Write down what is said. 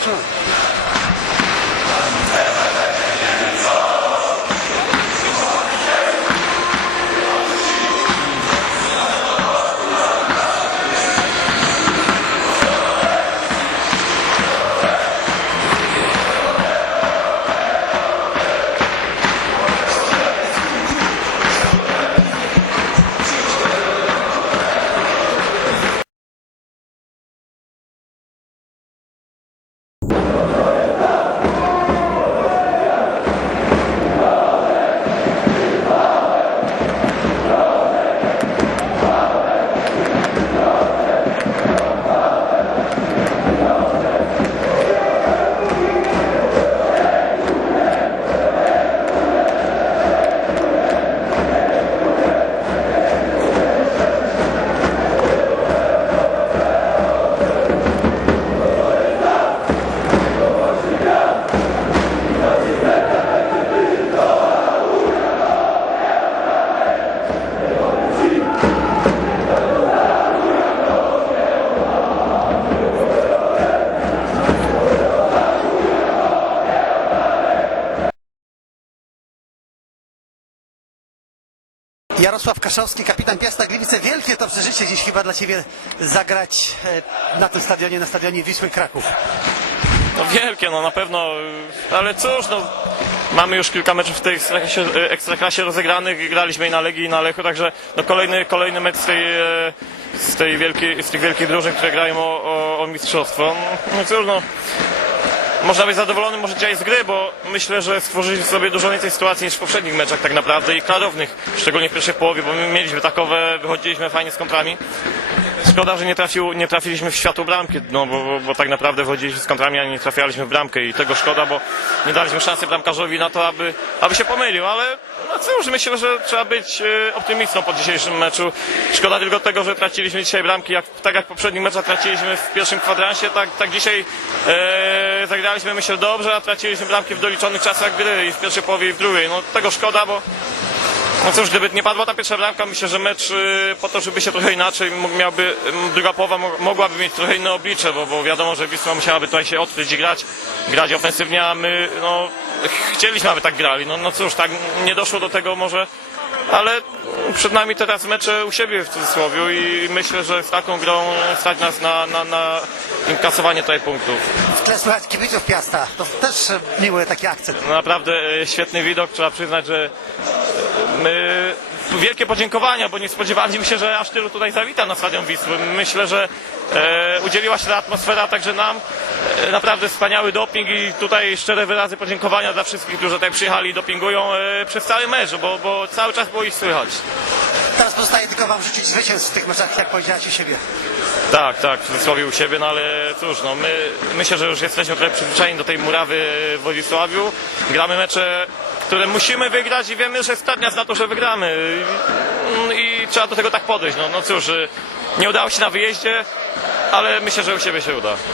return. Oh. Jarosław Kaszowski, kapitan Piasta Gliwice. Wielkie to przeżycie dziś chyba dla Ciebie zagrać e, na tym stadionie, na stadionie Wisły Kraków. No wielkie, no na pewno, y, ale cóż, no mamy już kilka meczów w tej ekstraklasie, y, ekstraklasie rozegranych, graliśmy i na Legii i na Lechu, także no kolejny, kolejny mecz z tej, e, z tej wielkiej, z tych wielkich drużyn, które grają o, o, o mistrzostwo. No cóż, no można być zadowolonym może dzisiaj z gry, bo myślę, że stworzyliśmy sobie dużo więcej sytuacji niż w poprzednich meczach tak naprawdę i klarownych, szczególnie w pierwszej połowie, bo my mieliśmy takowe, wychodziliśmy fajnie z kontrami. Szkoda, że nie, trafił, nie trafiliśmy w światło bramki, no bo, bo, bo tak naprawdę wchodziliśmy z kontrami, a nie trafialiśmy w bramkę i tego szkoda, bo nie daliśmy szansy bramkarzowi na to, aby, aby się pomylił, ale no cóż, myślę, że trzeba być e, optymistą po dzisiejszym meczu. Szkoda tylko tego, że traciliśmy dzisiaj bramki, jak, tak jak w poprzednich meczach traciliśmy w pierwszym kwadransie, tak, tak dzisiaj e, zagraliśmy myślę dobrze, a traciliśmy bramki w doliczonych czasach gry i w pierwszej połowie i w drugiej. No tego szkoda, bo no cóż, gdyby nie padła ta pierwsza bramka, myślę, że mecz y, potoczyłby się trochę inaczej, miałby, druga połowa mo- mogłaby mieć trochę inne oblicze, bo, bo wiadomo, że Wisła musiałaby tutaj się odkryć i grać, grać ofensywnie, a my no, ch- chcieliśmy, aby tak grali. No, no cóż, tak nie doszło do tego może, ale przed nami teraz mecze u siebie w cudzysłowie i myślę, że z taką grą stać nas na, na, na inkasowanie tutaj punktów. W tle słychać kibiców Piasta. To też miły taki akcent. No naprawdę e, świetny widok, trzeba przyznać, że wielkie podziękowania, bo nie spodziewaliśmy się, że aż tylu tutaj zawita na Stadion Wisły. Myślę, że e, udzieliła się ta atmosfera także nam. E, naprawdę wspaniały doping i tutaj szczere wyrazy podziękowania dla wszystkich, którzy tutaj przyjechali i dopingują e, przez cały mecz, bo, bo cały czas było ich słychać. Teraz pozostaje tylko Wam życzyć zwycięstw w tych meczach, jak powiedziałeś u siebie. Tak, tak, w cudzysłowie u siebie, no ale cóż, no my myślę, że już jesteśmy trochę przyzwyczajeni do tej murawy w Władysławiu. Gramy mecze, które musimy wygrać i wiemy, że stać nas na to, że wygramy. I, i trzeba do tego tak podejść. No, no cóż, nie udało się na wyjeździe, ale myślę, że u siebie się uda.